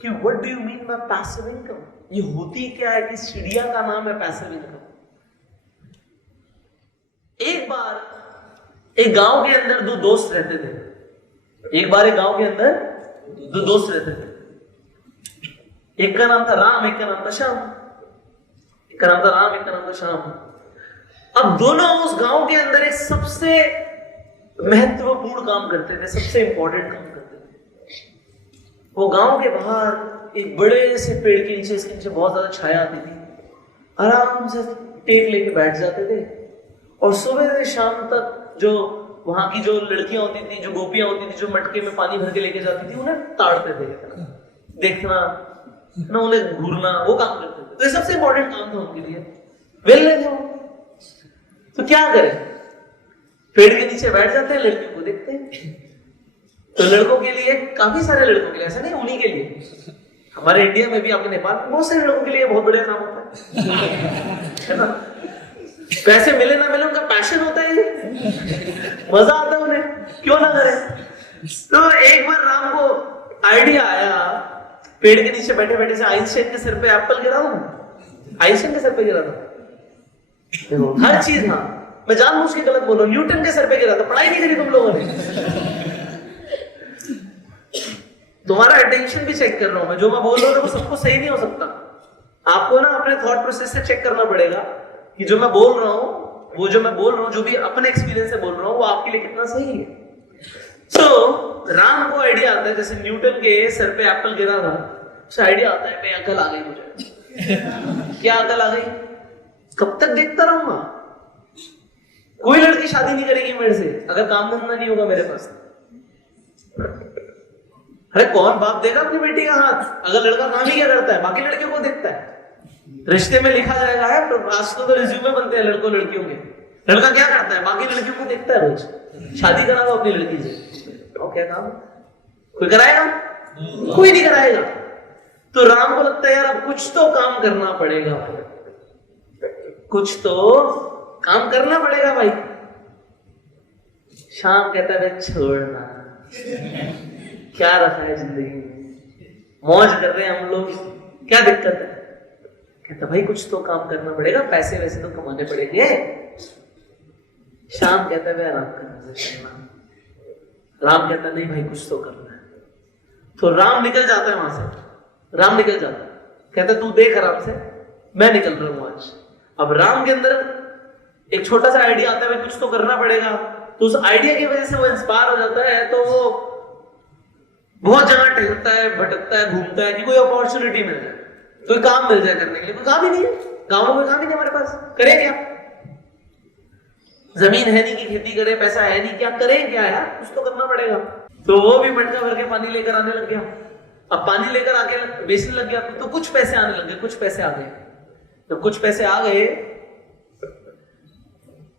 कि what do you mean by passive income, ये होती क्या है कि चिड़िया का नाम है पैसिव इनकम। एक बार एक गांव के अंदर दो दोस्त रहते थे। एक बार एक गांव के अंदर दो दोस्त रहते थे। एक का नाम था राम, एक का नाम था श्याम। एक का नाम था राम, एक का नाम था श्याम। अब दोनों उस गांव के अंदर एक सबसे महत्वपूर्ण काम करते थे, सबसे इंपॉर्टेंट काम करते थे। वो गांव के बाहर एक बड़े से पेड़ के नीचे, इसके नीचे बहुत ज्यादा छाया आती थी, आराम से टेक लेके बैठ जाते थे और सुबह से शाम तक जो वहां की जो लड़कियां होती थी, जो गोपियां होती थी, जो मटके में पानी भर के लेके जाती थी, उन्हें ताड़ते थे, देखना ना, उन्हें घूरना, वो काम करते थे। तो ये सबसे इंपॉर्टेंट काम था उनके लिए। वेले थे वो, तो क्या करें, पेड़ के नीचे बैठ जाते हैं, लड़कियों को देखते हैं। तो लड़कों के लिए, काफी सारे लड़कों के लिए, ऐसा नहीं उन्हीं के लिए, हमारे इंडिया में भी, आपके नेपाल में बहुत सारे लड़कों के लिए बहुत बढ़िया काम होता है ना। पैसे मिले ना मिले, उनका पैशन होता है, ये मजा आता है उन्हें, क्यों ना करे। तो एक बार राम को आइडिया आया, पेड़ के नीचे बैठे बैठे से आइंस्टाइन के सिर पे एप्पल गिरा था। आइंस्टाइन के सिर पे गिरा था, देखो हर चीज। हाँ, मैं जानबूझ के गलत बोल रहा हूं, न्यूटन के सर पे गिरा था। पढ़ाई नहीं करी तुम लोगों ने। तुम्हारा अटेंशन भी चेक कर रहा हूं मैं, जो मैं बोल रहा हूं वो सबको सही नहीं हो सकता। आपको ना अपने थॉट प्रोसेस से चेक करना पड़ेगा कि जो मैं बोल रहा हूं, वो जो मैं बोल रहा हूं, जो भी अपने एक्सपीरियंस से बोल रहा हूं, वो आपके लिए कितना सही है। तो राम को आइडिया आता है, जैसे न्यूटन के सर पे एप्पल गिरा था, उसे आइडिया आता है, अकल आ गई मुझे। क्या अकल आ गई, कब तक देखता रहूंगा, कोई लड़की शादी नहीं करेगी मेरे से अगर काम धंधा नहीं होगा मेरे पास। अरे कौन बाप देगा अपनी बेटी का हाथ अगर लड़का काम ही क्या करता है, बाकी लड़कियों को देखता है। रिश्ते में लिखा जाएगा है, आजकल तो रिज्यूमे बनते हैं लड़कों लड़कियों के, लड़का क्या करता है, बाकी लड़कियों को देखता है रोज, शादी करा दो अपनी लड़की से। और क्या काम, कोई कराएगा, कोई नहीं कराएगा। तो राम को लगता है यार अब कुछ तो काम करना पड़ेगा, कुछ तो काम करना पड़ेगा भाई। शाम कहता है छोड़ना, क्या रखा है जिंदगी में, मौज कर रहे हैं हम लोग, क्या दिक्कत है। कहता भाई कुछ तो काम करना पड़ेगा, पैसे वैसे तो कमाने पड़ेंगे। शाम कहता है आराम करना। राम कहता नहीं भाई कुछ तो करना है। तो राम निकल जाता है वहां से, राम निकल जाता है, कहता तू देख आराम से, मैं निकल रहा हूं आज। अब राम के अंदर एक छोटा सा आइडिया आता है, भाई कुछ तो करना पड़ेगा। तो उस आइडिया की वजह से वो इंस्पायर हो जाता है, तो वो बहुत जगह टहलता है, भटकता है, घूमता है कि कोई अपॉर्चुनिटी मिल जाए, कोई काम मिल जाए करने के लिए। कोई काम ही नहीं है, गांव में कोई काम ही नहीं हमारे पास, करें क्या, जमीन है नहीं कि खेती करे, पैसा है नहीं, क्या करें क्या यार, कुछ तो करना पड़ेगा। तो वो भी मटका भर के पानी लेकर आने लग गया। अब पानी लेकर आके बेचने लग गया, तो कुछ पैसे आने लग गए, कुछ पैसे आ गए। जब कुछ पैसे आ गए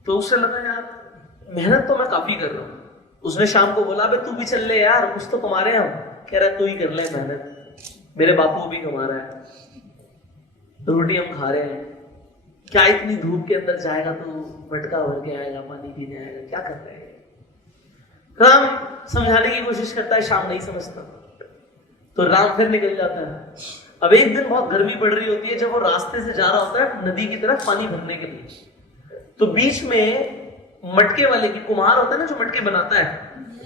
तो उससे लगा यार मेहनत तो मैं काफी कर रहा हूं। उसने शाम को बोला, तू भी चल ले यार, कुछ तो कमा रहे हैं हम। कह रहा तू ही कर ले मेहनत, मेरे बापू भी कमा रहा है, रोटी हम खा रहे हैं, क्या इतनी धूप के अंदर जाएगा तो मटका भर के आएगा, पानी पीने आएगा, क्या कर रहे हैं। राम समझाने की कोशिश करता है, शाम नहीं समझता, तो राम फिर निकल जाता है। अब एक दिन बहुत गर्मी पड़ रही होती है, जब वो रास्ते से जा रहा होता है नदी की तरफ पानी भरने के लिए, तो बीच में मटके वाले की, कुम्हार होता है ना जो मटके बनाता है,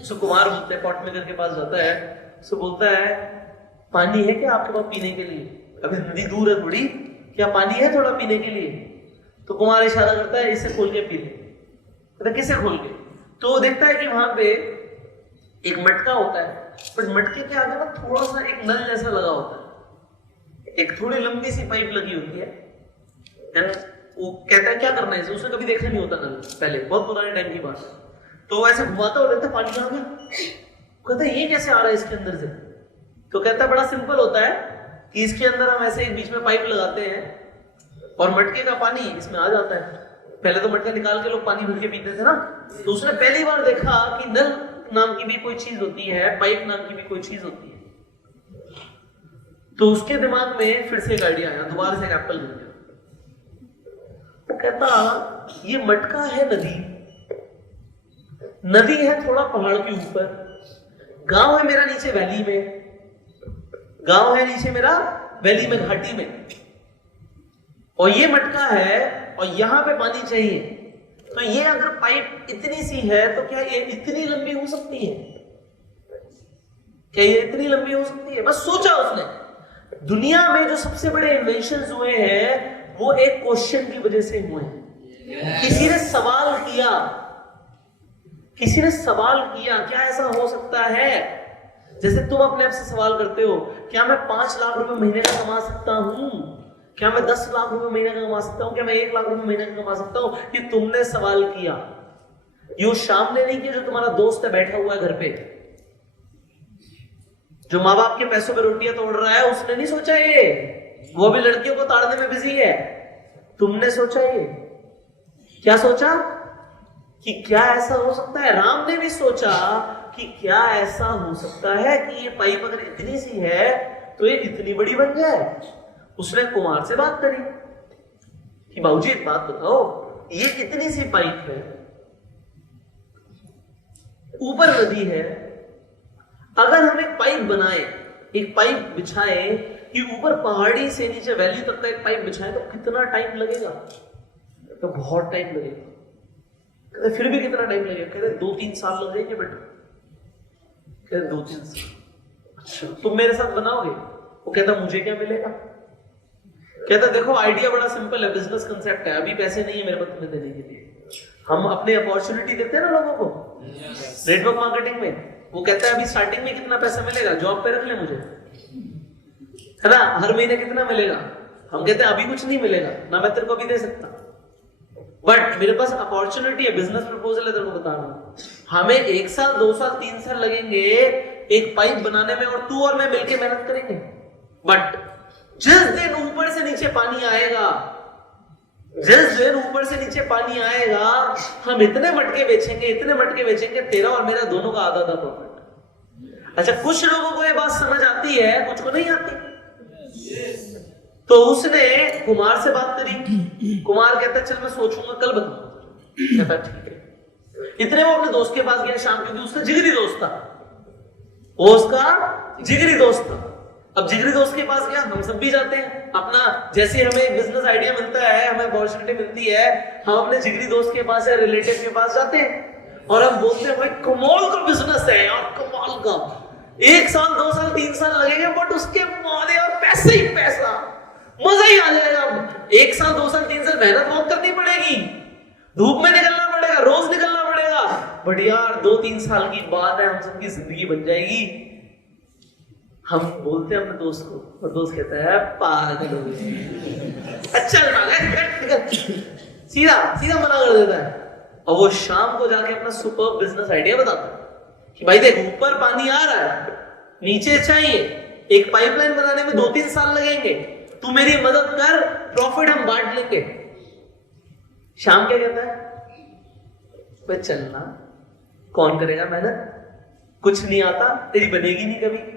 उसको कुम्हार बोलते हैं, पॉट मेकर के पास जाता है, उसको बोलता है पानी है क्या आपके पास पीने के लिए, अभी नदी दूर है थोड़ी, क्या पानी है थोड़ा पीने के लिए। तो कुम्हार इशारा करता है इसे खोल के पी ले। कहता किसे खोल के, तो वो देखता है कि वहां पे एक मटका होता है, पर मटके के आगे ना थोड़ा सा एक नल जैसा लगा होता है, एक थोड़ी लंबी सी पाइप लगी होती है। वो कहता है क्या करना है इसे, उसने कभी देखा नहीं होता नल पहले, बहुत पुराने टाइम की बात है। तो वो ऐसे घुमाता हो, देखता पानी आ गया, कहता है ये कैसे आ रहा है इसके अंदर से। तो कहता है बड़ा सिंपल होता है कि इसके अंदर हम ऐसे एक बीच में पाइप लगाते हैं और मटके का पानी इसमें आ जाता है। पहले तो मटका निकाल के लोग पानी भर के पीते थे ना, तो उसने पहली बार देखा कि नल नाम की भी कोई चीज होती है, पाइप नाम की भी कोई चीज होती है। तो उसके दिमाग में फिर से एक आइडिया आया, दोबारा से एक एप्पल मिल गया। वो कहता ये मटका है नदी, नदी है थोड़ा पहाड़ के ऊपर, गांव है मेरा नीचे वैली में, गांव है नीचे मेरा, वैली में, घाटी में, और ये मटका है और यहां पे पानी चाहिए, तो ये अगर पाइप इतनी सी है तो क्या ये इतनी लंबी हो सकती है? क्या ये इतनी लंबी हो सकती है? बस सोचा उसने। दुनिया में जो सबसे बड़े इन्वेंशंस हुए हैं वो एक क्वेश्चन की वजह से हुए हैं। किसी ने सवाल किया, किसी ने सवाल किया क्या ऐसा हो सकता है? जैसे तुम अपने आप से सवाल करते हो, क्या मैं 5 लाख रुपए महीने का कमा सकता हूं? क्या मैं 10 लाख रुपए महीने का कमा सकता हूं? क्या मैं 1 लाख रुपए महीने का कमा सकता हूं? ये तुमने सवाल किया, ये शाम ने नहीं किया जो तुम्हारा दोस्त है बैठा हुआ है घर पे, जो माँ बाप के पैसों पे रोटियां तोड़ रहा है, उसने नहीं सोचा ये, वो भी लड़कियों को ताड़ने में बिजी है। तुमने सोचा ये, क्या सोचा कि क्या ऐसा हो सकता है? राम ने भी सोचा कि क्या ऐसा हो सकता है कि ये पाइप अगर इतनी सी है तो ये इतनी बड़ी बन जाए। उसने कुमार से बात करी कि बाबूजी एक बात बताओ, ये इतनी सी पाइप है, ऊपर नदी है, अगर हम एक पाइप बनाए, एक पाइप बिछाए कि ऊपर पहाड़ी से नीचे वैली तक का एक पाइप बिछाए तो कितना टाइम लगेगा? तो बहुत टाइम लगेगा। कहते फिर भी कितना टाइम लगेगा? कहते 2-3 साल लग जाएंगे बेटा। कहते 2-3 साल। अच्छा तुम मेरे साथ बनाओगे? वो कहता मुझे क्या मिलेगा? कहता देखो आइडिया बड़ा सिंपल है, बिजनेस कंसेप्ट है, अभी पैसे नहीं है मेरे पास तुम्हें देने के लिए। हम अपने अपॉर्चुनिटी देते हैं ना लोगों को नेटवर्क मार्केटिंग में। वो कहता है अभी स्टार्टिंग में कितना पैसा मिलेगा, जॉब पे रख ले मुझे, है ना, हर महीने कितना मिलेगा? हम कहते हैं अभी कुछ नहीं मिलेगा ना, मैं तेरे को अभी दे सकता, बट मेरे पास अपॉर्चुनिटी है, बिजनेस प्रपोजल है तेरे को बता रहा हूं। हमें 1 साल 2 साल 3 साल लगेंगे एक पाइप बनाने में, और तू और मैं मिलकर मेहनत करेंगे, बट जिस दिन ऊपर से नीचे पानी आएगा, जिस दिन ऊपर से नीचे पानी आएगा, हम इतने मटके बेचेंगे, इतने मटके बेचेंगे, तेरा और मेरा दोनों का आधा आधा प्रॉफिट। अच्छा कुछ लोगों को ये बात समझ आती है, कुछ को नहीं आती। तो उसने कुमार से बात करी, कुमार कहता चल मैं सोचूंगा कल बताऊंगा। कहता ठीक है। इतने वो अपने दोस्त के पास गया शाम, क्योंकि उसका जिगरी दोस्त था, वो उसका जिगरी दोस्त था। अब जिगरी दोस्त के पास गया, हम सब भी जाते हैं अपना, जैसे हमें एक बिजनेस आइडिया मिलता है, हमें अपॉर्चुनिटी मिलती है, हम अपने जिगरी दोस्त के पास या रिलेटिव के पास जाते हैं और हम बोलते हैं भाई कमाल का बिजनेस है यार, कमाल का, 1 साल 2 साल 3 साल लगेंगे, बट उसके बाद यार पैसे ही पैसा, मजा ही आ जाएगा। 1 साल 2 साल 3 साल मेहनत बहुत करनी पड़ेगी, धूप में निकलना पड़ेगा, रोज निकलना पड़ेगा, बट यार 2-3 साल की बात है, हम सबकी जिंदगी बन जाएगी। हम बोलते हैं अपने दोस्त को, और दोस्त कहता है पागल हो गए, अच्छा सीधा सीधा मना कर देता है। और वो शाम को जाके अपना सुपर बिजनेस आइडिया बताता है कि भाई देख ऊपर पानी आ रहा है, नीचे चाहिए, एक पाइपलाइन बनाने में 2-3 साल लगेंगे, तू मेरी मदद कर, प्रॉफिट हम बांट लेंगे। शाम क्या कहता है, भाई चलना, कौन करेगा मेहनत, कुछ नहीं आता, तेरी बनेगी नहीं कभी,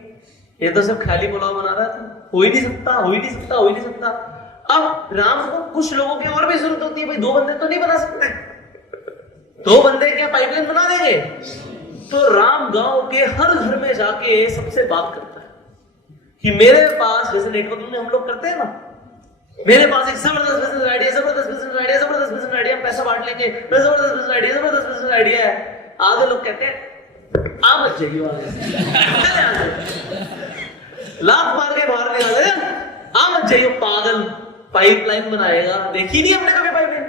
ये तो सब खाली पुलाव बना रहा था, हो ही नहीं सकता, हो ही नहीं सकता, हो ही नहीं सकता। अब राम को कुछ लोगों की और भी जरूरत होती है, भाई 2 बंदे तो नहीं बना सकते, 2 बंदे क्या पाइपलाइन बना देंगे? तो राम गांव के हर घर में जाके सबसे बात करता है कि मेरे पास, जैसे नेटवर्किंग में हम लोग करते हैं ना, मेरे पास एक जबरदस्त बिजनेस आइडिया, जबरदस्त बिजनेस आइडिया, जबरदस्त बिजनेस आइडिया, पैसा बांट लेंगे, जबरदस्त बिजनेस आइडिया, जबरदस्त बिजनेस आइडिया है। आधे लोग कहते हैं आ मत जाइए, लात मार के बाहर निकाल दे, आ मत जाइए पागल, पाइपलाइन बनाएगा, देखी नहीं हमने कभी पाइपलाइन,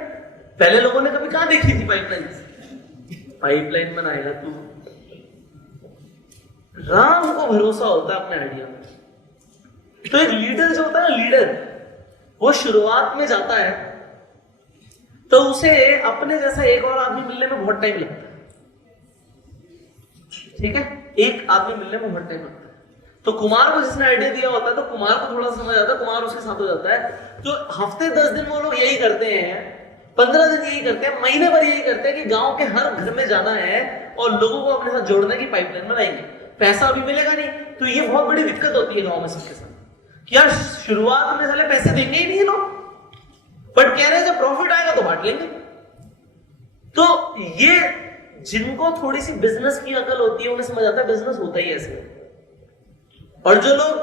पहले लोगों ने कभी कहां देखी थी पाइपलाइन, पाइपलाइन बनाएगा तू। राम को भरोसा होता है अपने आइडिया में। तो एक लीडर जो होता है ना, लीडर, वो शुरुआत में जाता है तो उसे अपने जैसा एक और आदमी मिलने में बहुत टाइम लगता है, ठीक है, एक आदमी मिलने में बहुत टाइम लगता है। तो कुमार को जिसने आइडिया दिया होता है, तो कुमार को थोड़ा समझ आता है, कुमार उसके साथ हो जाता है। तो हफ्ते 10 दिन वो लोग यही करते हैं, 15 दिन यही करते हैं, महीने भर यही करते हैं कि गांव के हर घर में जाना है और लोगों को अपने साथ जोड़ने की पाइपलाइन बनाएंगे। पैसा अभी मिलेगा नहीं, तो ये बहुत बड़ी दिक्कत होती है गांव में सबके साथ, यार शुरुआत में साले पैसे देंगे ही नहीं लोग, बट कह रहे हैं जब प्रॉफिट आएगा तो बांट लेंगे। तो ये जिनको थोड़ी सी बिजनेस की अकल होती है, उन्हें समझ आता है बिजनेस होता ही ऐसे। और जो लोग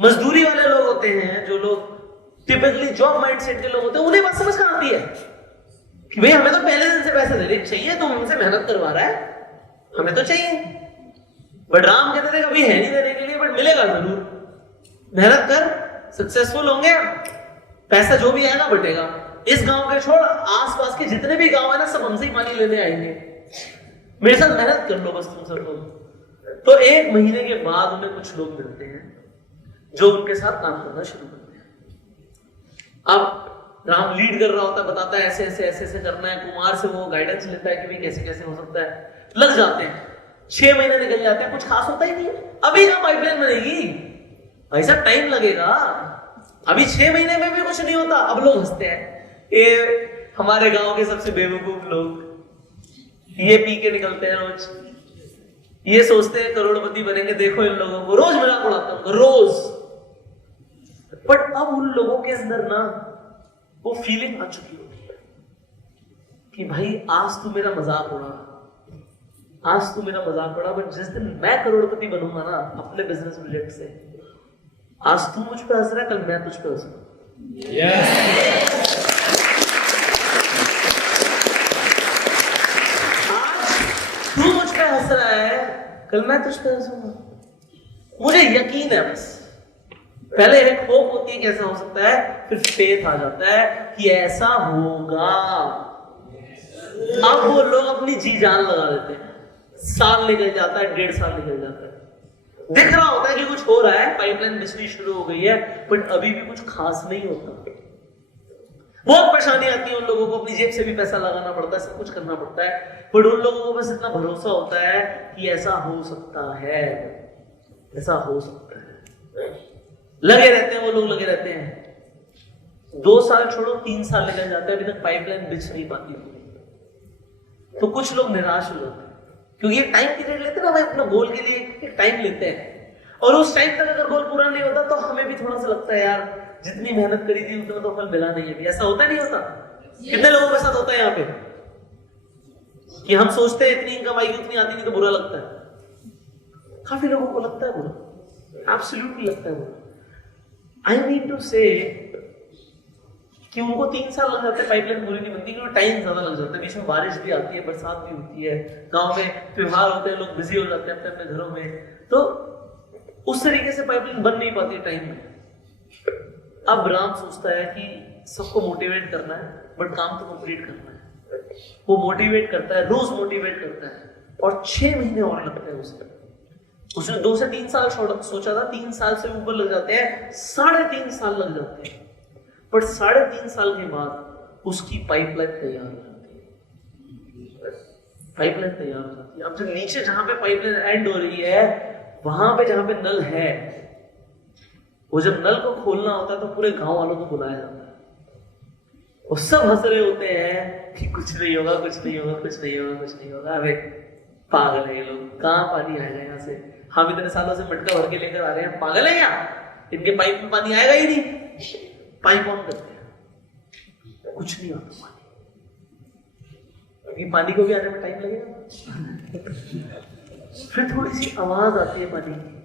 मजदूरी वाले लोग होते हैं, जो लोग टिपिकली जॉब माइंडसेट के लोग होते हैं, उन्हें बात समझ कहां आती है कि भाई हमें तो पहले दिन से पैसे देने चाहिए, तुम हमसे मेहनत करवा रहा है, हमें तो चाहिए। बट राम कहते थे कभी है नहीं देने के लिए, बट मिलेगा जरूर, मेहनत कर, सक्सेसफुल होंगे, पैसा जो भी आएगा बटेगा। इस गांव के छोड़ आसपास के जितने भी गांव है ना, सब हमसे ही पानी लेने आएंगे, मेरे साथ मेहनत कर लो बस तुम सब लोग। तो 1 महीने के बाद उन्हें कुछ लोग मिलते हैं जो उनके साथ काम करना शुरू करते हैं। अब राम लीड कर रहा होता है, बताता है ऐसे ऐसे ऐसे ऐसे करना है, कुमार से वो गाइडेंस लेता है कि भाई कैसे कैसे हो सकता है, लग जाते हैं। 6 महीने निकल जाते हैं, कुछ खास होता ही नहीं है। अभी कहां पाइपलाइन बनेगी भाई साहब, टाइम लगेगा, अभी 6 महीने में भी कुछ नहीं होता। अब लोग हंसते हैं, ये हमारे गांव के सबसे बेवकूफ लोग, ये पी के निकलते हैं रोज, ये सोचते हैं करोड़पति बनेंगे, देखो इन लोगों को, रोज मजाक उड़ाते हैं रोज। बट अब उन लोगों के अंदर ना वो फीलिंग आ चुकी होती है कि भाई आज तू मेरा मजाक उड़ा, आज तू मेरा मजाक उड़ा, बट जिस दिन मैं करोड़पति बनूंगा ना अपने बिजनेस प्रोजेक्ट से, आज तू मुझ पे हंस रहा है, कल मैं तुझ पे हंसूंगा। आज तू मुझ पे हंस रहा है, कल मैं तुझ पे हंसूंगा। मुझे यकीन है, बस पहले एक होप होती है कि ऐसा हो सकता है, फिर फेथ आ जाता है कि ऐसा होगा। अब वो लोग अपनी जी जान लगा देते हैं, साल निकल जाता है, 1.5 साल निकल जाता है, दिख रहा होता है कि कुछ हो रहा है, पाइपलाइन बिजली शुरू हो गई है, बट अभी भी कुछ खास नहीं होता। बहुत परेशानी आती है उन लोगों को, अपनी जेब से भी पैसा लगाना पड़ता है, सब कुछ करना पड़ता है, बट उन लोगों को बस इतना भरोसा होता है कि ऐसा हो सकता है, ऐसा हो सकता है। लगे रहते हैं वो लोग, लगे रहते हैं। 2 साल छोड़ो, 3 साल निकल जाते हैं, अभी तक पाइपलाइन बिछ नहीं पाती। तो कुछ लोग निराश हो जाते हैं, क्योंकि ये टाइम पीरियड लेते हैं ना, भाई अपना गोल के लिए एक टाइम लेते हैं, और उस टाइम तक अगर गोल पूरा नहीं होता तो हमें भी थोड़ा सा लगता है यार जितनी मेहनत करी थी उतना तो फल मिला नहीं है। ऐसा होता नहीं होता? कितने लोगों के साथ होता है यहाँ पे कि हम सोचते हैं इतनी इनकम आएगी, उतनी आती नहीं, तो बुरा लगता है। काफी लोगों को लगता है बुरा, एब्सोल्युटली लगता है बुरा। आई मीन टू से कि उनको 3 साल लग जाते हैं, पाइपलाइन पूरी नहीं बनती, क्योंकि टाइम ज्यादा लग जाता है, बीच में बारिश भी आती है, बरसात भी होती है, गांव में त्योहार होते हैं, लोग बिजी हो जाते हैं अपने अपने घरों में, तो उस तरीके से पाइपलाइन बन नहीं पाती टाइम में। अब राम सोचता है कि सबको मोटिवेट करना है, बट काम तो कंप्लीट करना है। वो मोटिवेट करता है, रोज मोटिवेट करता है, और 6 महीने और लगते हैं उसे। उसने 2 से 3 साल सोचा था, 3 साल से ऊपर लग जाते हैं, 3.5 साल लग जाते हैं, बट 3.5 साल के बाद उसकी पाइपलाइन तैयार हो जाती है। पाइपलाइन तैयार हो जाती है। अब जब नीचे जहां पे पाइपलाइन एंड हो रही है, वहां पे जहां पे नल है, वो जब नल को खोलना होता है तो पूरे गांव वालों को बुलाया जाता है, और सब हंस रहे होते हैं कि कुछ नहीं होगा, कुछ नहीं होगा, कुछ नहीं होगा, कुछ नहीं होगा। अबे पागल है ये लोग, कहां पानी आएगा यहाँ से, हम इतने सालों से मटका भर के लेकर आ रहे हैं, पागल है क्या, इनके पाइप में पानी आएगा ही नहीं। पाइप ऑन करते हैं, कुछ नहीं आता पानी, क्योंकि पानी को भी आने में टाइम लगेगा। फिर थोड़ी सी आवाज आती है पानी की,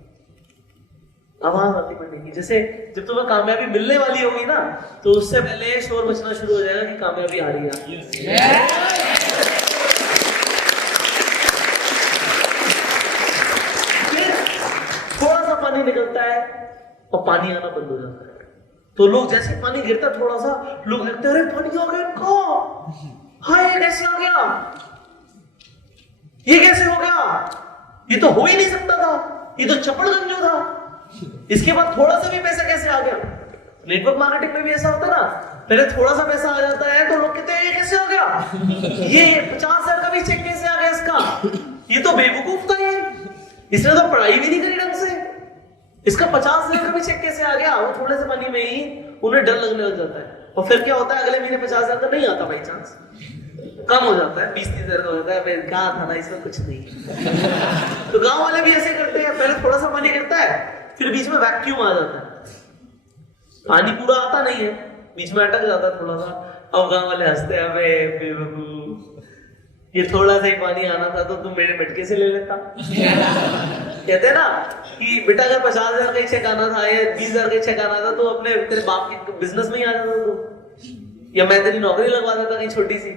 आवाज आती पानी की, जैसे जब तुम्हें कामयाबी मिलने वाली होगी ना, तो उससे पहले शोर मचना शुरू हो जाएगा कि कामयाबी आ रही है। थोड़ा सा पानी निकलता है और पानी आना बंद हो जाता है। तो लोग जैसे पानी गिरता है थोड़ा सा, लोग देखते हैं अरे पानी आ गया इनको, हाँ ये कैसे आ गया, ये कैसे हो गया, ये तो हो ही नहीं सकता था, ये तो चपड़गंजो था, इसके बाद थोड़ा सा भी पैसा कैसे आ गया। नेटवर्क मार्केटिंग में भी ऐसा होता है ना, पहले थोड़ा सा पैसा आ जाता है तो लोग कहते हैं ये कैसे आ गया, ये 50,000 का भी चेक कैसे आ गया इसका, ये तो बेवकूफ था, ये इसने तो पढ़ाई भी नहीं करी ढंग से, इसका 50,000 का भी चेक कैसे आ गया। वो थोड़े से पानी में ही उन्हें डर लगने लग जाता है, और फिर क्या होता है, अगले महीने 50,000 का नहीं आता, बाई चांस कम हो जाता है, 20-30,000 का हो जाता है, कहा था ना इसमें कुछ नहीं। तो गांव वाले भी ऐसे करते हैं, पहले थोड़ा सा पानी गिरता है, फिर बीच में वैक्यूम आ जाता है, पानी पूरा आता नहीं है, बीच में अटक जाता है थोड़ा सा, अब गांव वाले हंसते हैं, अबे बेवकूफ, ये थोड़ा सा ही पानी आना था तो तुम मेरे मटके से ले लेता। कहते हैं ना कि बेटा अगर 50,000 का ही चेक आना था या 20,000 का चेक आना था तो अपने तेरे बाप के बिजनेस में ही आ जाता तो, या मैं तेरी नौकरी लगवा देता कहीं छोटी सी।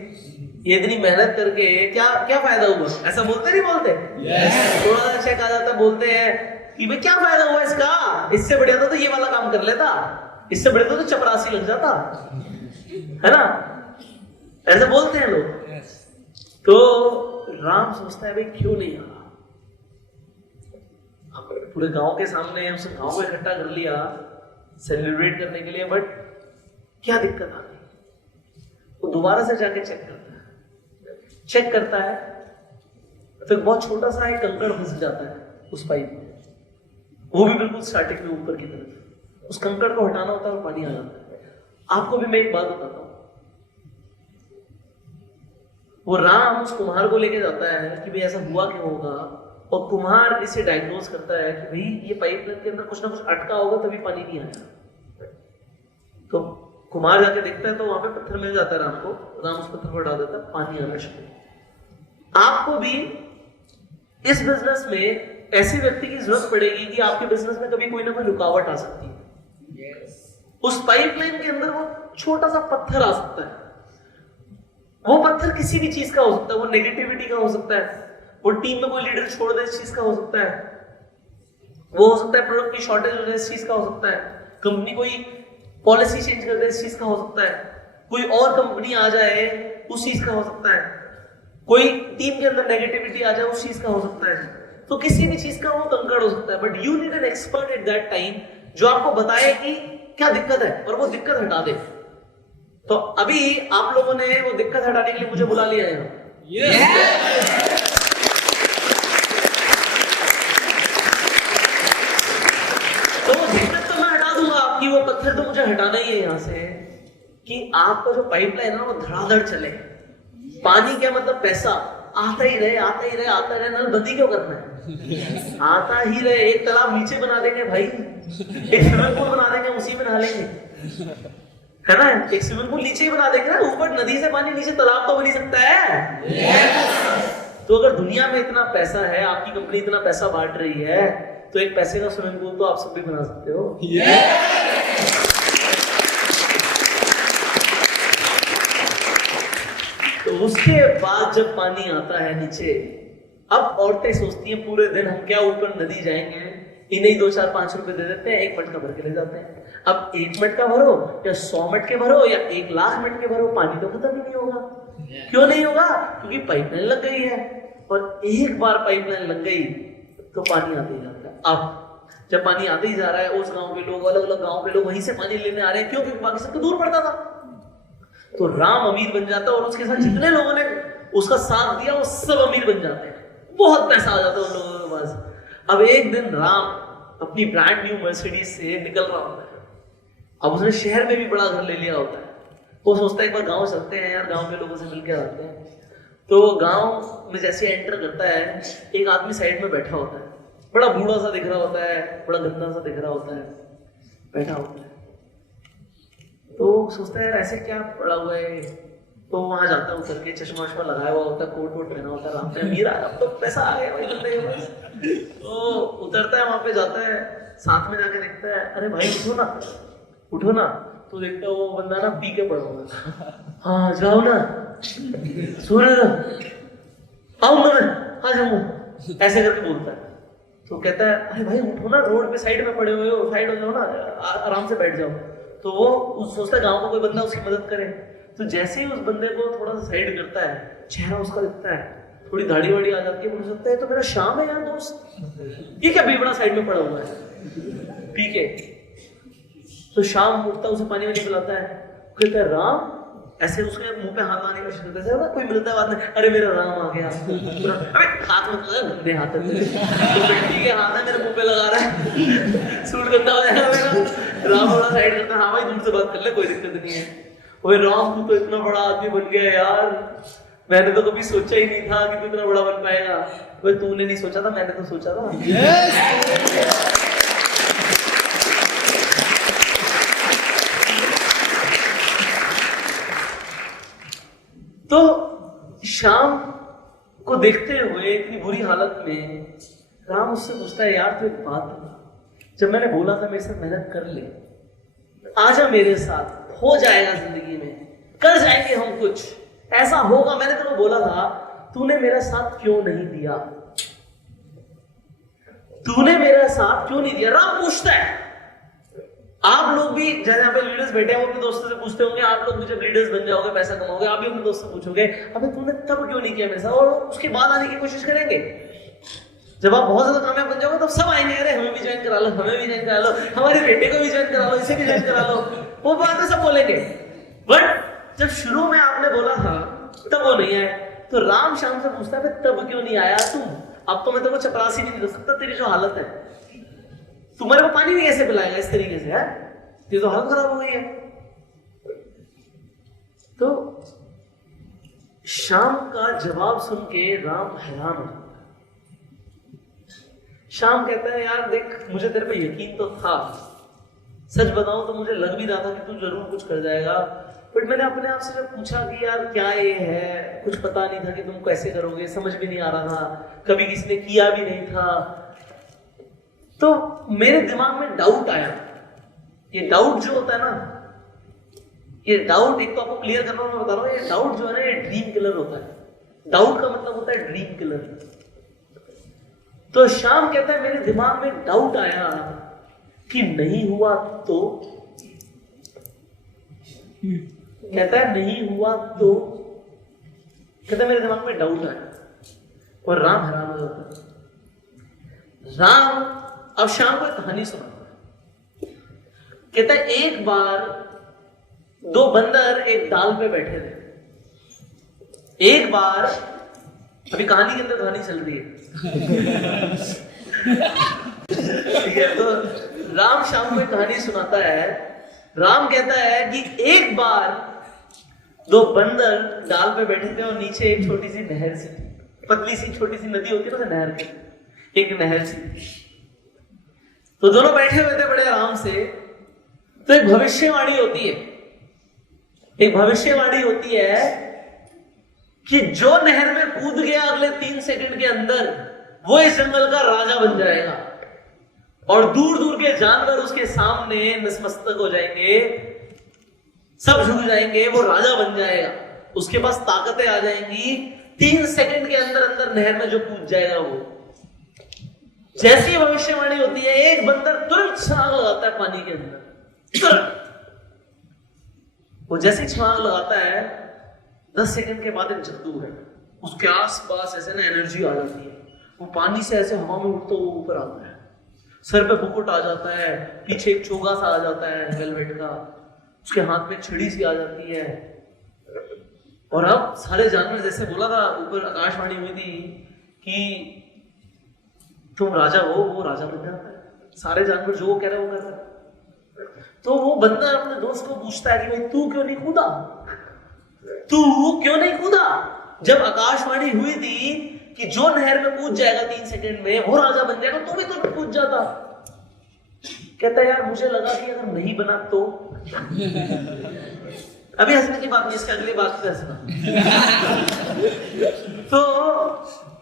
ये इतनी मेहनत करके क्या क्या फायदा हुआ? ऐसा बोलते नहीं बोलते? थोड़ा सा चेक आ जाता बोलते हैं कि भाई क्या फायदा हुआ इसका, इससे बढ़िया था तो ये वाला काम कर लेता, इससे बढ़िया तो चपरासी लग जाता, है ना? ऐसे बोलते हैं लोग। तो राम सोचता है भाई क्यों नहीं आ, पूरे गांव के सामने उस गांव को इकट्ठा कर लिया सेलिब्रेट करने के लिए, बट क्या दिक्कत आ गई? वो दोबारा से जाके चेक करता है तो बहुत छोटा सा एक कंकड़ फंस जाता है उस पाइप में, वो भी बिल्कुल स्टार्टिंग में ऊपर की तरफ। उस कंकड़ को हटाना होता है और पानी आ जाता है। आपको भी मैं एक बात बताता हूं, वो राम उस कुम्हार को लेके जाता है कि भाई ऐसा हुआ क्यों होगा, और कुम्हार इसे डायग्नोज करता है कि भाई ये पाइपलाइन के अंदर कुछ ना कुछ अटका होगा तभी पानी नहीं आया। तो कुम्हार जाके देखता है तो वहां पे पत्थर मिल जाता है राम को, राम उस पत्थर को हटा देता है, पानी आना शुरू। आपको भी इस बिजनेस में ऐसे व्यक्ति की जरूरत पड़ेगी कि आपके बिजनेस में कभी कोई ना कोई रुकावट आ सकती है। उस पाइपलाइन के अंदर वो छोटा सा पत्थर आ सकता है। वो पत्थर किसी भी चीज का हो सकता है, वो नेगेटिविटी का हो सकता है, वो टीम में कोई लीडर छोड़ दे इस चीज का हो सकता है, वो हो सकता है प्रोडक्ट की शॉर्टेज हो जाए इस चीज का हो सकता है, कंपनी कोई पॉलिसी चेंज कर दे इस चीज का हो सकता है, कोई और कंपनी आ जाए उस चीज का हो सकता है, कोई टीम के अंदर नेगेटिविटी आ जाए उस चीज का हो सकता है। तो किसी भी चीज का वो कंकड़ हो सकता है, but you need an expert at that time जो आपको बताए कि क्या दिक्कत है और वो दिक्कत हटा दे। तो अभी आप लोगों ने वो दिक्कत हटाने के लिए मुझे बुला लिया है। तो वो दिक्कत तो मैं हटा दूंगा आपकी, वो पत्थर तो मुझे हटाना ही है यहाँ से कि आपका जो पाइपलाइन है ना वो धड़ाधड़ चले। पानी क्या मतलब पैसा, आता ही रहे आता ही रहे आता रहे, नल बंदी क्यों करना है, आता ही रहे। एक तालाब नीचे बना देंगे भाई, एक स्विमिंग पूल बना देंगे, उसी में नहा लेंगे, है ना? एक स्विमिंग पूल नीचे ही बना देंगे ना, ऊपर नदी से पानी नीचे तालाब तो बन ही सकता है। तो अगर दुनिया में इतना पैसा है, आपकी कंपनी इतना पैसा बांट रही है, तो एक पैसे का स्विमिंग पूल तो आप सब भी बना सकते हो। तो उसके बाद जब पानी आता है नीचे, अब औरतें सोचती हैं पूरे दिन हम क्या ऊपर नदी जाएंगे, इन्हें 2, 4, 5 रुपए दे देते हैं, 1 मटका भर के ले जाते हैं। अब 1 मटका भरो या 100 मटके भरो या 1,00,000 मटके भरो, पानी तो खत्म ही नहीं होगा। क्यों नहीं होगा? क्योंकि पाइपलाइन लग गई है, और एक बार पाइपलाइन लग गई तो पानी आते ही जाता है। अब जब पानी आते ही जा रहा है, उस गांव के लोग, अलग अलग गांव के लोग वहीं से पानी लेने आ रहे हैं। क्यों? क्योंकि बाकी सबको दूर पड़ता था। तो राम अमीर बन जाता है और उसके साथ जितने लोगों ने उसका साथ दिया वो सब अमीर बन जाते हैं, बहुत पैसा आ जाता है उन लोगों के पास। अब एक दिन राम अपनी ब्रांड न्यू मर्सिडीज से निकल रहा होता है। अब उसने शहर में भी बड़ा घर ले लिया होता है। वो सोचता है एक बार गांव चलते हैं यार, गांव के लोगों से मिलकर आते हैं। तो गांव में जैसे एंटर करता है, एक आदमी साइड में बैठा होता है, बड़ा बूढ़ा सा दिख रहा होता है, बड़ा गंदा सा दिख रहा होता है, बैठा होता है। तो सोचता है यार ऐसे क्या पड़ा हुआ है। तो वहां जाता है, उतर के चश्मा वश्मा लगाया हुआ होता है, कोट वोट पहना होता है, राम पे अमीर अब तो पैसा आ गया भाई बंदे के पास। तो उतरता है, वहां पे जाता है, साथ में जाके देखता है, अरे भाई उठो ना उठो ना। तो देखता है वो बंदा ना पी के पड़ा हुआ। हाँ जाओ ना, सो रहे आऊंगा मैं, आ जाऊंगा, ऐसे करके बोलता है। तो कहता है अरे भाई उठो ना, रोड पे साइड में पड़े हुए हो, साइड हो जाओ ना, आराम से बैठ जाओ। तो वो सोचता है गांव का कोई बंदा उसकी मदद करे। तो जैसे ही उस बंदे को थोड़ा सा साइड करता है, चेहरा उसका दिखता है, थोड़ी दाढ़ी वाड़ी आ जाती है, मुझे लगता है तो मेरा शाम है यार दोस्त, ये क्या बेबड़ा साइड में पड़ा हुआ है पी के। तो शाम उठता, उसे पानी वानी पिलाता है, कहता है राम, ऐसे उसके मुंह पे हाथ आने का शुरू करता है, कोई मिलता है बाद में, अरे मेरा राम आ गया, अबे हाथ में गंदे हाथ है, तो ठीक है हाथ है मेरे मुंह पे लगा रहा है, सूट गंदा हो जाएगा मेरा। राम थोड़ा साइड करता है, हाँ भाई दूर से बात कर ले, कोई दिक्कत नहीं है। ओए राम तू तो इतना बड़ा आदमी बन गया यार, मैंने तो कभी सोचा ही नहीं था कि तू इतना बड़ा बन पाएगा। ओए तूने नहीं सोचा था, मैंने तो सोचा था। तो शाम को देखते हुए इतनी बुरी हालत में राम उससे पूछता है, यार तो एक बात बता, जब मैंने बोला था मेरे साथ मेहनत कर ले, आजा मेरे साथ, हो जाएगा जिंदगी में, कर जाएंगे हम कुछ, ऐसा होगा, मैंने तेरे को बोला था, तूने मेरा साथ क्यों नहीं दिया? तूने मेरा साथ क्यों नहीं दिया? राम पूछता है। आप लोग भी जैसे यहाँ पे लीडर्स बैठे हैं, वो अपने दोस्तों से पूछते होंगे, आप लोग भी जब लीडर्स बन जाओगे, पैसा कमाओगे, आप भी अपने दोस्त से पूछोगे, अबे तूने तब क्यों नहीं किया मेरे साथ, और उसके बाद आने की कोशिश करेंगे। जब आप बहुत ज्यादा कामयाब बन जाओगे तब सब आएंगे, अरे हमें भी ज्वाइन करा लो, हमें भी ज्वाइन करा लो, हमारे बेटे को भी ज्वाइन करा लो, इसे भी ज्वाइन करा लो, वो बात में सब बोलेंगे। बट जब शुरू में आपने बोला था तब वो नहीं आया। तो राम श्याम से पूछता है, तब क्यों नहीं आया तुम? अब तो मैं तेरे को चपरासी नहीं दे सकता, तेरी जो हालत है, तुम्हारे को पानी भी कैसे पिलाएगा इस तरीके से, है? ये तो हालत खराब हो गई है। तो श्याम का जवाब सुन के राम हैरान हो जाता है। श्याम कहता है, यार देख, मुझे तेरे पे यकीन तो था, सच बताऊं तो मुझे लग भी रहा था कि तू जरूर कुछ कर जाएगा, बट मैंने अपने आप से जब पूछा कि यार क्या ये है, कुछ पता नहीं था कि तुम कैसे करोगे, समझ भी नहीं आ रहा था, कभी किसी ने किया भी नहीं था, तो मेरे दिमाग में डाउट आया। ये डाउट जो होता है ना, ये डाउट, एक तो आपको क्लियर करना मैं बता रहा हूँ, ये डाउट जो है ना, ये ड्रीम किलर होता है। डाउट का मतलब होता है ड्रीम किलर। तो श्याम कहता है, मेरे दिमाग में डाउट आया कि नहीं हुआ तो, कहता है नहीं हुआ तो, कहता है मेरे दिमाग में डाउट आया। और राम हैरान हो जाता है। राम अब श्याम को एक कहानी सुनाता है। कहता है, एक बार दो बंदर एक डाल पे बैठे थे। एक बार, अभी कहानी के अंदर कहानी चल रही है, ठीक है? तो राम श्याम को एक कहानी सुनाता है। राम कहता है कि एक बार दो बंदर डाल पे बैठे थे और नीचे एक छोटी सी नहर सी, पतली सी छोटी सी नदी होती है ना, नहर की, एक नहर सी। तो दोनों बैठे हुए थे बड़े आराम से। तो एक भविष्यवाणी होती है, एक भविष्यवाणी होती है कि जो नहर में कूद गया अगले 3 सेकंड के अंदर, वो इस जंगल का राजा बन जाएगा, और दूर दूर के जानवर उसके सामने नतमस्तक हो जाएंगे, सब झुक जाएंगे, वो राजा बन जाएगा, उसके पास ताकतें आ जाएंगी। 3 सेकंड के अंदर अंदर नहर में जो कूद जाएगा वो। जैसी भविष्यवाणी होती है, एक बंदर तुरंत छलांग लगाता है पानी के अंदर, तुरंत। वो जैसे छलांग लगाता है, 10 सेकंड के बाद एक जादू है, उसके आसपास ऐसे ना एनर्जी आ जाती है, वो पानी से ऐसे हवा में उठता हुआ ऊपर आता है, सर पे मुकुट आ जाता है, पीछे एक चोगा सा आ जाता है वेलवेट का, उसके हाथ में छड़ी सी आ जाती है। और अब सारे जानवर, जैसे बोला था ऊपर आकाशवाणी हुई थी कि तुम राजा हो, वो राजा बन जाता है। सारे जानवर जो वो कह रहे हैं वो कर रहे हैं। तो वो बंदर अपने दोस्त को पूछता है कि भाई तू क्यों नहीं कूदा, तू क्यों नहीं कूदा? जब आकाशवाणी हुई थी कि जो नहर में कूद जाएगा 3 सेकंड में वो राजा बन जाएगा, तो भी तो कूद जाता। कहता है, यार मुझे लगा कि अगर नहीं बना तो। अभी हंसने की बात नहीं, इसके अगली बात पे हंसना। तो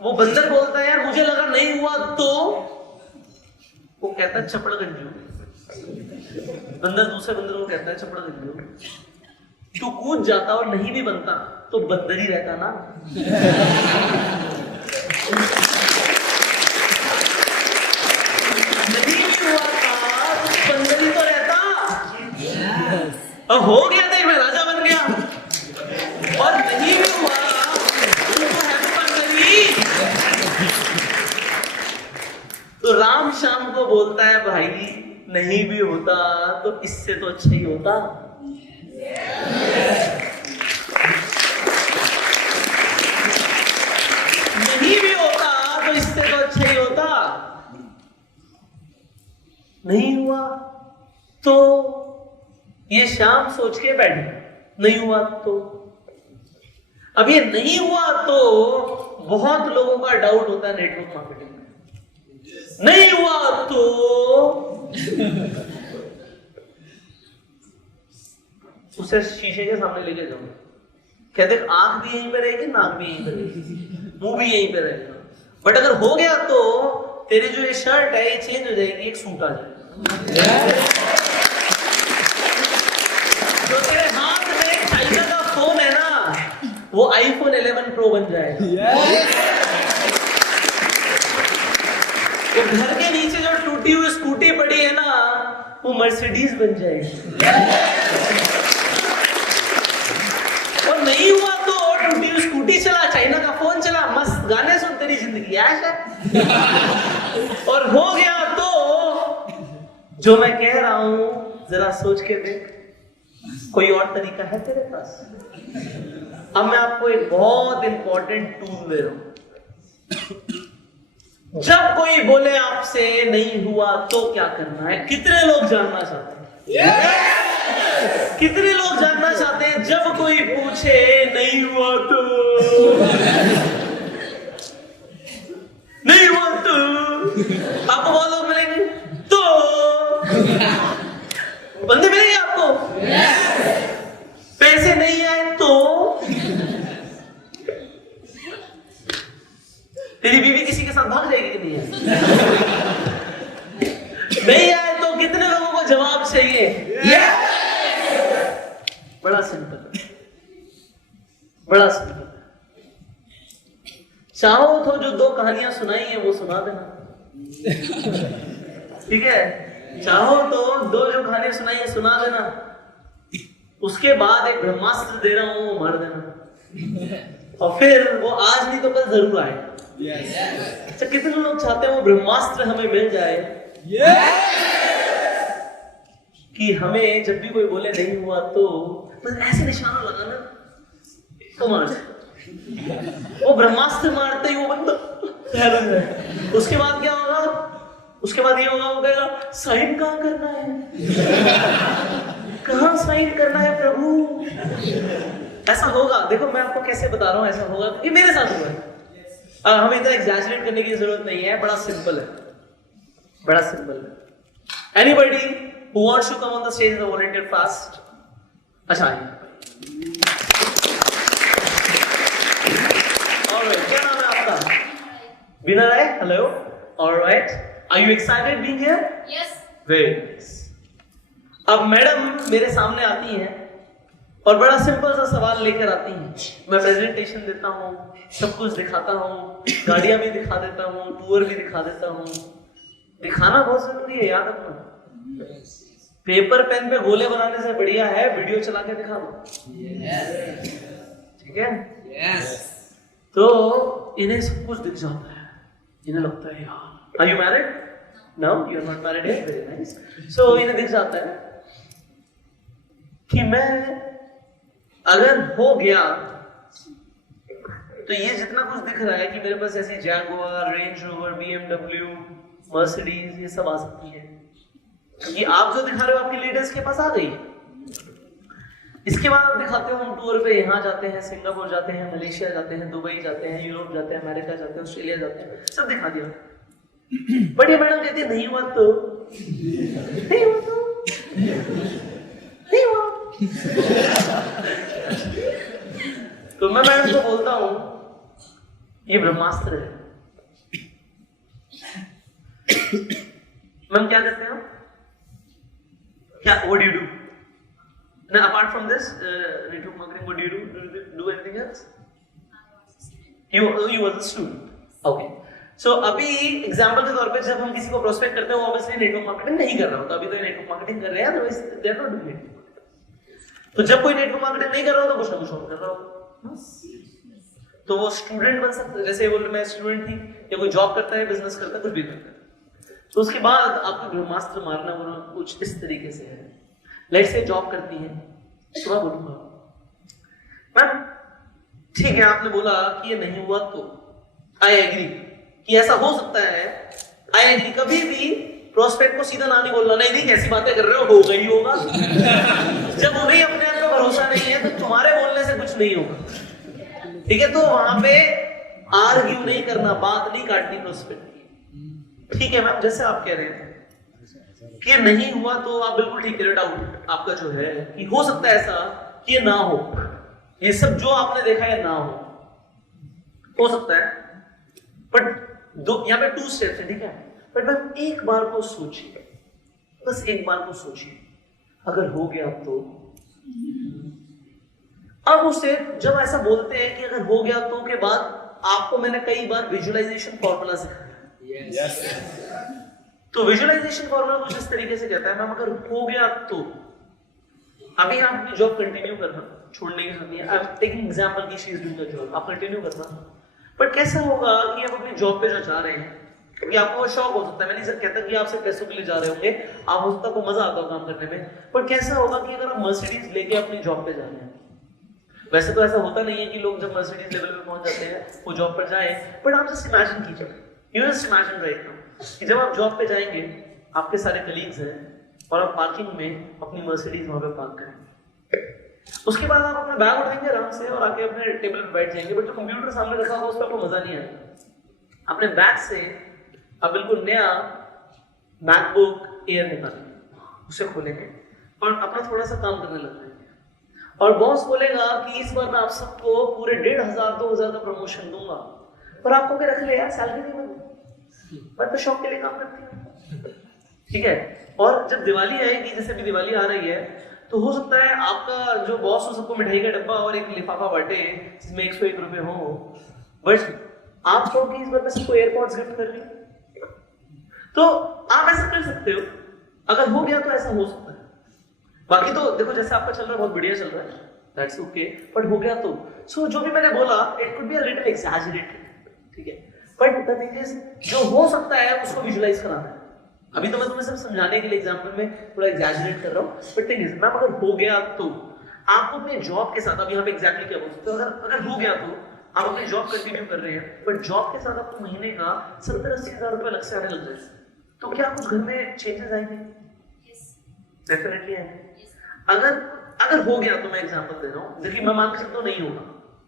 वो बंदर बोलता है, यार मुझे लगा नहीं हुआ तो। वो कहता है, चपड़ गंजू। बंदर दूसरे बंदर को कहता है, चपड़ गंजू, तू कूद जाता और नहीं भी बनता तो बंदर ही रहता ना। नहीं भी हुआ था तो बंदर ही तो रहता। अब हो गया था, मैं राजा बन गया, और नहीं भी हुआ तो है बंदर ही। तो राम श्याम को बोलता है, भाई नहीं भी होता तो इससे तो अच्छा ही होता। नहीं भी होता तो इससे तो अच्छा ही होता। नहीं हुआ तो ये श्याम सोच के बैठे, नहीं हुआ तो। अब ये नहीं हुआ तो बहुत लोगों का डाउट होता है नेटवर्क मार्केटिंग में, नहीं हुआ तो। उसे शीशे के सामने लेके जाओ, कहते आंख भी यहीं पे रहेगी, नाक भी यहीं पे रहेगी, मुंह भी यहीं पे रहेगा, बट अगर हो गया तो तेरी जो ये शर्ट है ये चेंज हो जाएगी, एक सूट आ जाएगा। जो तेरे हाथ में चाइना का फोन है ना, वो आईफोन 11 प्रो बन जाएगा। तो घर के नीचे जो टूटी हुई स्कूटी पड़ी है ना, वो मर्सिडीज बन जाएगी। और नहीं हुआ तो टूटी हुई स्कूटी चला, चाइना का फोन चला, मस्त गाने सुन, तेरी जिंदगी ऐश है। और हो गया तो जो मैं कह रहा हूं जरा सोच के देख, कोई और तरीका है तेरे पास? अब मैं आपको एक बहुत इंपॉर्टेंट टूल दे रहा हूं। जब कोई बोले आपसे नहीं हुआ तो क्या करना है, कितने लोग जानना चाहते हैं? कितने लोग जानना चाहते हैं जब कोई पूछे नहीं हुआ तो? नहीं हुआ तो आपको बहुत लोग मिलेंगे, तो बंदे मिलेंगे आपको। पैसे नहीं आए तो? तेरी बीवी किसी के साथ भाग जाएगी कि नहीं है? नहीं आए तो कितने लोगों को जवाब चाहिए? बड़ा सिंपल है, बड़ा सिंपल है। चाहो तो जो 2 कहानियां सुनाई है वो सुना देना, ठीक है? चाहो तो 2 जो कहानियां सुनाई है सुना देना, उसके बाद एक ब्रह्मास्त्र दे रहा हूं वो मार देना, और फिर वो आज नहीं तो कल जरूर आएगा। अच्छा, कितने लोग चाहते हैं वो ब्रह्मास्त्र हमें मिल जाए, कि हमें जब भी कोई बोले नहीं हुआ तो बस ऐसे निशाना लगाना तो मार जाए। वो ब्रह्मास्त्र मारते ही वो बंदा हैरान है। उसके बाद क्या होगा? उसके बाद ये होगा, वो कहेगा साइन कहाँ करना है, कहाँ साइन करना है प्रभु? ऐसा होगा। देखो मैं आपको कैसे बता रहा हूँ, ऐसा होगा, ये मेरे साथ हुआ है। हमें इतना एग्जैजरेट करने की जरूरत नहीं है, बड़ा सिंपल है, बड़ा सिंपल है। Anybody who wants to come on the stage in the volunteer fast? अच्छा, ऑलराइट, क्या नाम है आपका? विनर है, hello, alright, are you excited being here? Yes. Very nice. अब मैडम मेरे सामने आती हैं और बड़ा सिंपल सा सवाल लेकर आती हैं। मैं प्रेजेंटेशन देता हूँ, सब कुछ दिखाता हूँ, गाड़ियां भी दिखा देता हूँ, टूर भी दिखा देता हूँ। दिखाना बहुत जरूरी है, याद रखना। पेपर पेन पे गोले बनाने से बढ़िया है वीडियो चला के दिखा दो, ठीक है? तो इन्हें सब कुछ दिख जाता है, इन्हें लगता है यार, are you married? No, you are not married yet, very nice. So इन्हें दिख जाता है कि मैं अगर हो गया तो ये जितना कुछ दिख रहा है कि मेरे पास ऐसी Jaguar, range rover, BMW, Mercedes ये सब आ सकती है, ये आप जो दिखा रहे हो आपके लीडर्स के पास आ गई है। इसके बाद आप दिखाते हो हम टूर पे यहाँ जाते हैं, सिंगापुर जाते हैं, मलेशिया जाते हैं, दुबई जाते हैं, यूरोप जाते हैं, अमेरिका जाते हैं, ऑस्ट्रेलिया जाते हैं, सब दिखा दिया। बट ये मैडम कहती है नहीं हुआ तो, नहीं हुआ तो, नहीं हुआ। तो मैं मैडम को बोलता हूं ये ब्रह्मास्त्र है। मैम क्या करते हो? क्या what do you do? Now apart from this network marketing, what do you do? Do anything else? You were a student. Okay. So अभी एग्जांपल के तौर पे जब हम किसी को प्रोस्पेक्ट करते हैं वो ऑब्वियसली नेटवर्क मार्केटिंग नहीं कर रहा होता, अभी तो नेटवर्क मार्केटिंग कर रहे हैं, otherwise they are not doing it. तो जब कोई नेटवर्क मार्केटिंग नहीं कर रहा होता, कुछ ना कुछ और कर रहा होता। तो वो स्टूडेंट बन सकता है, जैसे बोल मैं स्टूडेंट थी, या कोई जॉब करता है, बिजनेस करता है, कुछ भी करता है। तो उसके बाद आपको ब्रह्मास्त्र मारना वो कुछ इस तरीके से है। लेट्स से जॉब करती है, तो मैं बोलूंगा मैम ठीक है, आपने बोला कि ये नहीं हुआ तो आई एग्री कि ऐसा हो सकता है, आई एग्री। कभी भी प्रोस्पेक्ट को सीधा ना नहीं बोलना, नहीं कैसी बातें कर रहे हो गई होगा। जब उन्हें अपने आप पर भरोसा नहीं है तो तुम्हारे बोलने से कुछ नहीं होगा, ठीक है? तो वहां पे आर्ग्यू नहीं करना, बात नहीं काटनी प्रोस्पेक्ट की, ठीक है मैम? जैसे आप कह रहे थे कि नहीं हुआ तो आप बिल्कुल ठीक है, डाउट आपका जो है कि हो सकता है ऐसा कि ये ना हो, ये सब जो आपने देखा है ना हो सकता है, बट दो यहाँ पे 2 स्टेप्स है, ठीक है, बट मैम एक बार को सोचिए, बस एक बार को सोचिए, अगर हो गया तो। अब उसे जब ऐसा बोलते हैं कि अगर हो गया तो के बाद आपको मैंने कई बार विजुअलाइजेशन फॉर्मूला सिखाया। तो विजुअलाइजेशन फॉर्मूला कुछ इस तरीके से कहता है मैम अगर हो गया तो, अभी आप अपनी जॉब कंटिन्यू करना, छोड़ने की जरूरत नहीं है, आई एम टेकिंग एग्जांपल की she is doing the job, आप कंटिन्यू करना। बट कैसा होगा कि आप अपनी जॉब पे जो जा रहे हैं, क्योंकि आपको वो शौक हो सकता है, मैं नहीं कहता कि आप सिर्फ पैसों के लिए जा रहे होंगे, आप हो सकता है आपको मजा आता हो काम करने में, पर कैसा होगा कि अगर आप मर्सिडीज लेके अपनी जॉब पे जा रहे हैं, वैसे तो ऐसा होता नहीं है कि लोग जब मर्सिडीज लेवल पे पहुंच जाते हैं वो जॉब पर जाए, बट आप जस्ट इमेजिन कीजिए, you just imagine right now कि जब आप जॉब पे जाएंगे, आपके सारे कलीग्स हैं और आप पार्किंग में अपनी मर्सिडीज वहां पे पार्क करेंगे, उसके बाद आप अपना बैग उठाएंगे आराम से और आके अपने टेबल पे बैठ जाएंगे, बट जो कंप्यूटर सामने रखा होगा उस पर आपको मजा नहीं आएगा। अपने बैग से आप बिल्कुल नया मैकबुक एयर निकालेंगे, उसे खोलेंगे और अपना थोड़ा सा काम करने लगेंगे, और बॉस बोलेगा कि इस बार मैं आप सबको पूरे 1500-2000 का प्रमोशन दूंगा, पर आपको क्या रख ले यार, सैलरी नहीं मिलती, मैं तो शौक के लिए काम करती हूँ, ठीक है। और जब दिवाली आएगी, जैसे अभी दिवाली आ रही है, तो हो सकता है आपका जो बॉस हो सबको मिठाई का डब्बा और एक लिफाफा बांटे जिसमें 101 रुपए हो, बट आप कहोगे इस बार मैं सबको एयरपॉड्स गिफ्ट कर रही हूँ, तो आप ऐसा कर सकते हो, अगर हो गया तो ऐसा हो सकता है। बाकी तो देखो जैसे आपका चल रहा है बहुत बढ़िया चल रहा है, दैट्स ओके, बट हो गया तो सो जो भी मैंने बोला it could be a little exaggerated, ठीक है, बट द थिंग इज जो हो सकता है उसको विजुअलाइज कराना है। अभी तो मैं तुम्हें सब समझाने के लिए एग्जांपल में थोड़ा एग्जैजरेट कर रहा हूँ, बट थिंग इज मैम अगर हो गया तो आपको अपने जॉब के साथ, अब यहाँ पे एग्जैक्टली क्या बोल सकते हो, अगर हो गया तो आप अपनी जॉब कंटिन्यू कर रहे हैं, बट जॉब के साथ आपको महीने का 70-80 हजार रुपए अलग से आने लग जाए, तो क्या कुछ घर में चेंजेस आएंगे? डेफिनेटली आएंगे। अगर हो गया तो मैं एग्जांपल दे रहा हूँ, देखिए मैं मान के चलता हूँ नहीं होगा,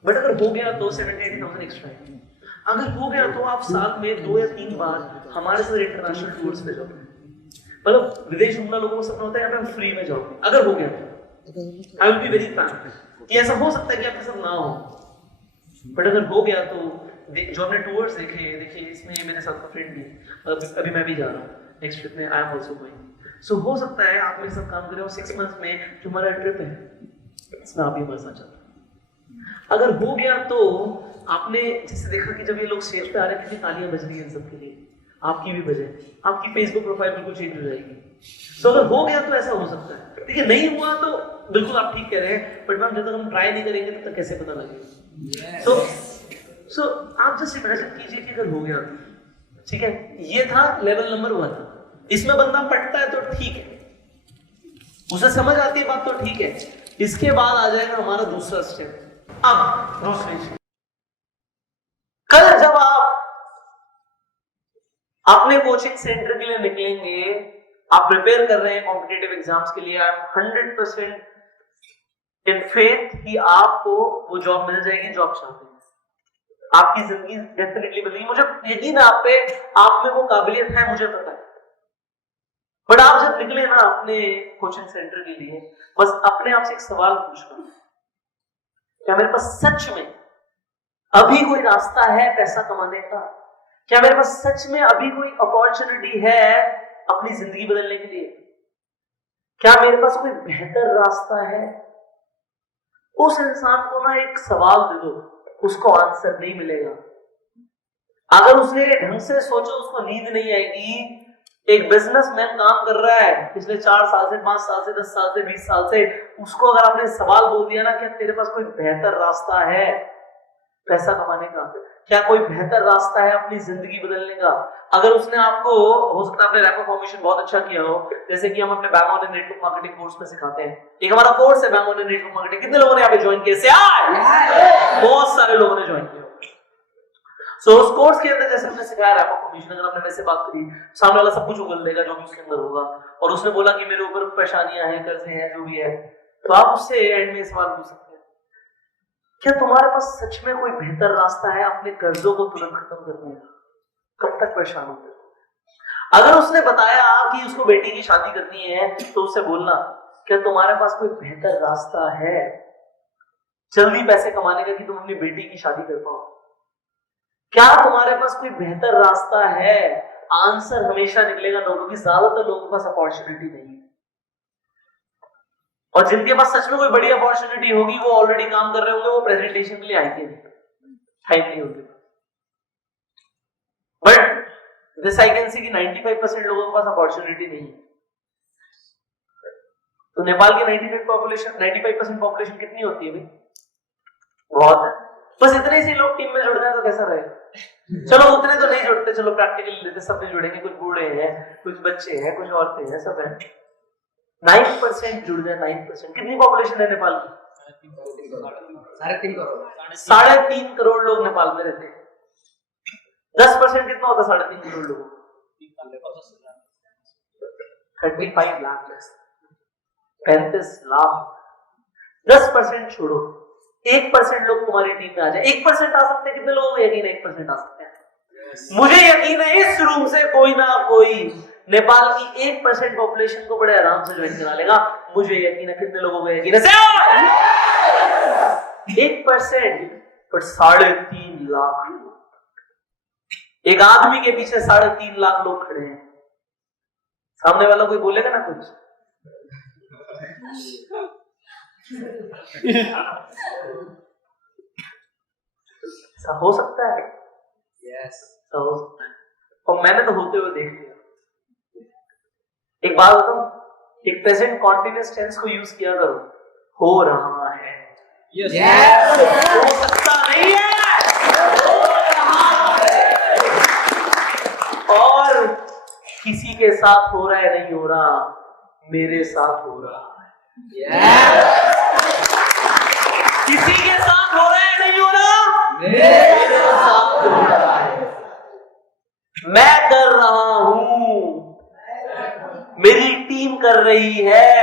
बट अगर हो गया तो 70,000-80,000 एक्स्ट्रा है। अगर हो गया तो आप साल में 2 या 3 बार हमारे साथ इंटरनेशनल टूर्स पे जाओ, मतलब विदेश घूमना लोगों को सपना होता है, यहाँ पे हम फ्री में जाओ। अगर हो गया तो I will be very thankful कि ऐसा हो सकता है कि आपके साथ ना हो, बट अगर हो गया तो जो हमने टूर्स देखिए इसमें मेरे साथ का फ्रेंड भी, अभी मैं भी जा रहा हूँ नेक्स्ट ट्रिप में, आई एम आल्सो गोइंग, सो हो सकता है आप मेरे साथ काम करें और 6 मंथ्स में जो हमारा ट्रिप है इसमें आप भी हमारे साथ चलते। अगर हो गया तो आपने जैसे देखा कि जब ये लोग स्टेज पे आ रहे थे तालियां बज रही हैं सबके लिए, आपकी भी बजे, आपकी फेसबुक प्रोफाइल बिल्कुल चेंज हो जाएगी। सो अगर हो गया तो ऐसा हो सकता है, ठीक है, नहीं हुआ तो बिल्कुल आप ठीक कह रहे हैं, बट मैम जब तक हम ट्राई नहीं करेंगे तब तक कैसे पता लगेगा। सो आप जस्ट इमेजिन कीजिए कि अगर हो गया, ठीक है, ये था लेवल नंबर 1। इसमें बंदा पढ़ता है तो ठीक है, उसे समझ आती है बात तो ठीक है, इसके बाद आ जाएगा हमारा दूसरा स्टेप। अब दूसरी चीज, कल जब आप अपने कोचिंग सेंटर के लिए निकलेंगे, आप प्रिपेयर कर रहे हैं कॉम्पिटिटिव एग्जाम्स के लिए, आई एम 100% इन फेथ कि आपको वो जॉब मिल जाएगी, जॉब चाहते हैं, आपकी जिंदगी डेफिनेटली बदलेगी, मुझे यकीन है आप पे, आप में वो काबिलियत है, मुझे पता है। बट आप जब निकले ना अपने कोचिंग सेंटर के लिए, बस अपने आप से एक सवाल पूछना, क्या मेरे पास सच में अभी कोई रास्ता है पैसा कमाने का? क्या मेरे पास सच में अभी कोई अपॉर्चुनिटी है अपनी जिंदगी बदलने के लिए? क्या मेरे पास कोई बेहतर रास्ता है? उस इंसान को ना एक सवाल दे दो, उसको आंसर नहीं मिलेगा। अगर उसने ढंग से सोचो उसको नींद नहीं आएगी। एक बिजनेसमैन काम कर रहा है पिछले 4 साल से, 5 साल से, 10 साल से, 20 साल से, उसको अगर आपने सवाल बोल दिया ना कि तेरे पास कोई बेहतर रास्ता है पैसा कमाने का, क्या कोई बेहतर रास्ता है अपनी जिंदगी बदलने का, अगर उसने आपको, हो सकता है आपने रैपो फॉर्मेशन बहुत अच्छा किया हो, जैसे कि हम अपने bank on network marketing course में सिखाते हैं, एक हमारा कोर्स है बैंक ऑन नेटवर्क मार्केटिंग, कितने लोगों ने यहाँ पे ज्वाइन किया? बहुत सारे लोगों ने ज्वाइन किया। सो उस कोर्स के अंदर जैसे हमने सिखाया रैपो फॉर्मेशन, अगर आपने वैसे बात करी, सामने वाला सब कुछ उगल देगा जो भी उसके अंदर होगा, और उसने बोला कि मेरे ऊपर परेशानियां हैं, कर्जे हैं, जो भी है, तो आप उससे एंड में सवाल पूछ सकते हैं, क्या तुम्हारे पास सच में कोई बेहतर रास्ता है अपने कर्जों को तुरंत खत्म करने का? कब तक परेशान होते हो? अगर उसने बताया कि उसको बेटी की शादी करनी है, तो उससे बोलना, क्या तुम्हारे पास कोई बेहतर रास्ता है जल्दी पैसे कमाने का कि तुम अपनी बेटी की शादी कर पाओ? क्या तुम्हारे पास कोई बेहतर रास्ता है? आंसर हमेशा निकलेगा नो, क्योंकि ज्यादातर लोगों के पास अपॉर्चुनिटी नहीं है। और जिनके पास सच में कोई बड़ी अपॉर्चुनिटी होगी वो ऑलरेडी काम कर रहे होंगे, वो प्रेजेंटेशन के लिए आएंगे नहीं, टाइम नहीं होगी। But this I can see कि 95% लोगों के पास अपॉर्चुनिटी नहीं है। तो नेपाल की 95% पॉपुलेशन कितनी होती है भाई? बहुत है। बस इतने से लोग टीम में जुड़ जाए तो कैसा रहेगा? चलो उतने तो नहीं जुड़ते, चलो प्रैक्टिकली लेते, सब नहीं जुड़ेंगे, कुछ बूढ़े हैं, कुछ बच्चे हैं, कुछ औरतें हैं, सब है। 9% जुड़ जाए, 9%। कितनी पॉपुलेशन है नेपाल की? 3.5 करोड़। 3.5 करोड़ लोग नेपाल में रहते हैं। 10% कितना होता है 3.5 करोड़ लोगों? 35 लाख, 35 लाख। 10% छोड़ो, 1% लोग तुम्हारी टीम में आ जाए। 1% आ सकते हैं। कितने लोगों को यकीन है 1% आ सकते हैं? मुझे यकीन है इस रूम से कोई ना कोई नेपाल की 1% पॉपुलेशन को बड़े आराम से ज्वाइन करा लेगा। मुझे यकीन है। कितने लोगों को यकीन है? 1%, पर 3.5 लाख लोग। एक आदमी के पीछे 3.5 लाख लोग खड़े हैं। सामने वाला कोई बोलेगा ना कुछ? ऐसा हो सकता है? यस, ऐसा हो सकता है। और मैंने तो होते हुए देख लिया। एक बात बताऊं, एक प्रेजेंट कॉन्टिन्यूअस टेंस को यूज किया करो। हो रहा है। यस, हो सकता नहीं है, हो रहा है। और किसी के साथ हो रहा है, नहीं हो रहा, मेरे साथ हो रहा है। किसी के साथ हो रहा है, नहीं हो रहा, मेरे साथ हो रहा है। मैं कर रहा हूं, मेरी टीम कर रही है,